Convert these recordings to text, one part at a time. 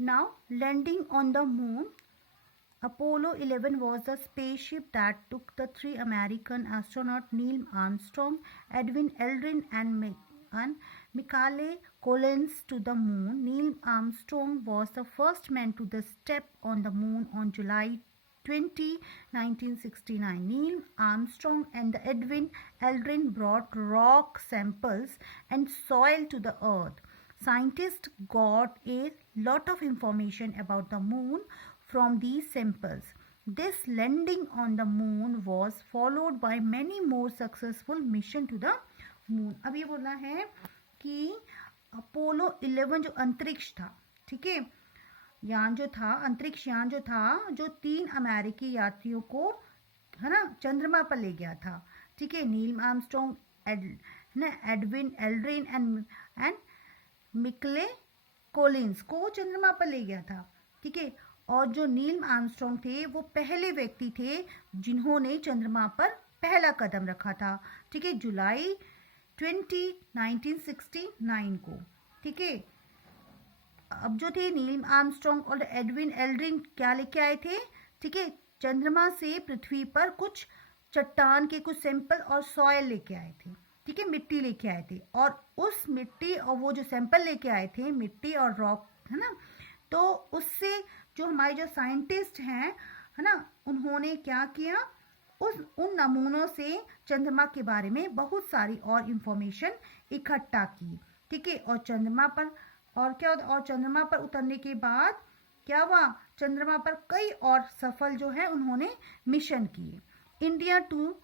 Now, landing on the moon, Apollo 11 was the spaceship that took the three American astronauts Neil Armstrong, Edwin Aldrin, and Michael Collins to the moon. Neil Armstrong was the first man to step on the moon on July 20, 1969. Neil Armstrong and Edwin Aldrin brought rock samples and soil to the Earth. Scientists got a lot of information about the moon from these samples. This landing on the moon was followed by many more successful mission to the moon. अब ये बोलना है कि Apollo 11 जो अंतरिक्ष था, ठीक है, यान जो था, अंतरिक्ष यान जो था, जो 3 अमेरिकी यात्रियों को, है ना, चंद्रमा पर ले गया था, ठीक है, Neil Armstrong, Edwin Aldrin and Michael Collins को चंद्रमा पर ले गया था, ठीक है। और जो नील आर्मस्ट्रॉन्ग थे वो पहले व्यक्ति थे जिन्होंने चंद्रमा पर पहला कदम रखा था, ठीक है, जुलाई 20, 1969 को, ठीक है। अब जो थे नील आर्मस्ट्रॉन्ग और एडविन एल्ड्रिन क्या लेके आए थे, ठीक है, चंद्रमा से पृथ्वी पर कुछ चट्टान के कुछ सैंपल और सॉयल लेके आए थे, ठीक है, मिट्टी लेके आए थे। और उस मिट्टी और वो जो सैंपल लेके आए थे, मिट्टी और रॉक, है ना, तो उससे जो हमारे जो साइंटिस्ट हैं, है ना, उन्होंने क्या किया, उन नमूनों से चंद्रमा के बारे में बहुत सारी और इंफॉर्मेशन इकट्ठा की, ठीक है। और चंद्रमा पर और क्या, और चंद्रमा पर उतरने के बाद क्या हुआ, चंद्रमा पर कई और सफल जो है उन्होंने मिशन किए। India to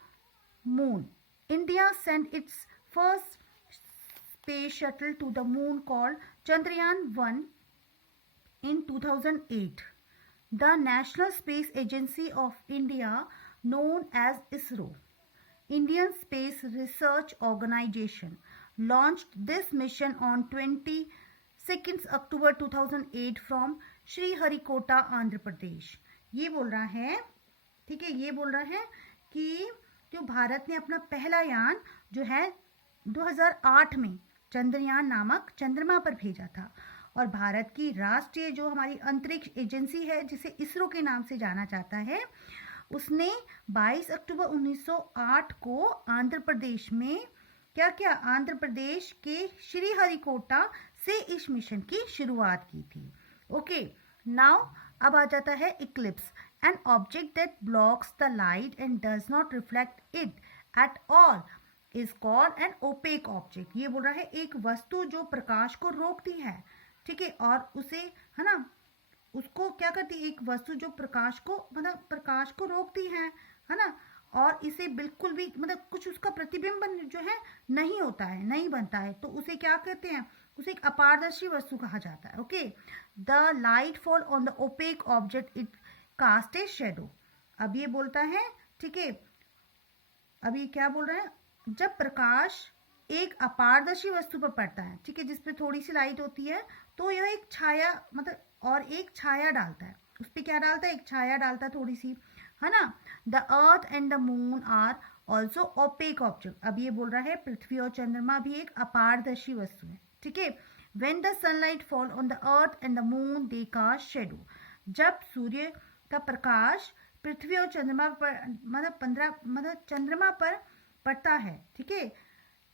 moon, India sent its first space shuttle to the moon called Chandrayaan-1 in 2008. The National Space Agency of India, known as ISRO, Indian Space Research Organization, launched this mission on 22 October 2008 from Sriharikota, Andhra Pradesh. ये बोल रहा है, ठीक है, ये बोल रहा है कि जो भारत ने अपना पहला यान जो है 2008 में चंद्रयान नामक चंद्रमा पर भेजा था। और भारत की राष्ट्रीय जो हमारी अंतरिक्ष एजेंसी है, जिसे इसरो के नाम से जाना जाता है, उसने 22 अक्टूबर 1908 को आंध्र प्रदेश में क्या किया, आंध्र प्रदेश के श्रीहरिकोटा से इस मिशन की शुरुआत की थी। ओके, नाउ अब आ जाता है Eclipse, an object that blocks the light and does not reflect it at all is called an opaque object. ये बोल रहा है एक वस्तु जो प्रकाश को रोकती है, ठीक है, और उसे, है ना, उसको क्या करती है, एक वस्तु जो प्रकाश को, मतलब प्रकाश को रोकती है ना, और इसे बिल्कुल भी, मतलब कुछ उसका प्रतिबिंब जो है नहीं होता है, नहीं बनता है, तो उसे क्या कहते हैं, उसे एक अपारदर्शी वस्तु कहा जाता है। Okay, the light fall on the opaque object it cast a shadow. अब ये बोलता है, ठीक है, अभी क्या बोल रहे हैं, जब प्रकाश एक अपारदर्शी वस्तु पर पड़ता है, ठीक है, जिसपे थोड़ी सी लाइट होती है, तो यह एक छाया, मतलब और एक छाया डालता है, उस पर क्या डालता है, एक छाया डालता है थोड़ी सी, है ना। The earth and the moon are also opaque object. अब ये बोल रहा है पृथ्वी और चंद्रमा भी एक अपारदर्शी वस्तु है, ठीक है। When the sunlight fall on the earth and the moon they cast shadow. जब सूर्य का प्रकाश पृथ्वी और चंद्रमा पर, मतलब चंद्रमा पर पड़ता है, ठीक है,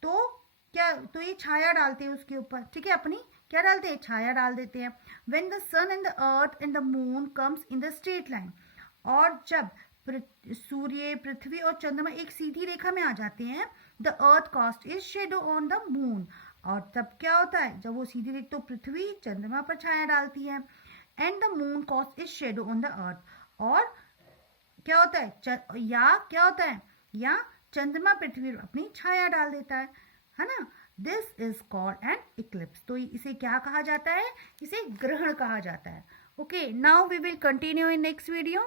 तो क्या, तो ये छाया डालते हैं उसके ऊपर, ठीक है, अपनी क्या डालते हैं, छाया डाल देते हैं। When the sun and the earth and the moon comes in the straight line, और जब सूर्य, पृथ्वी और चंद्रमा एक सीधी रेखा में आ जाते हैं, the earth cast its shadow on the moon. और तब क्या होता है, जब वो सीधी रेखा, तो पृथ्वी चंद्रमा पर छाया डालती है, and the moon cast its shadow on the earth. और क्या होता है, क्या होता है, या चंद्रमा पृथ्वी पर अपनी छाया डाल देता है ना। This is called an Eclipse. तो इसे क्या कहा जाता है, इसे ग्रहण कहा जाता है। Okay, now we will continue in next video.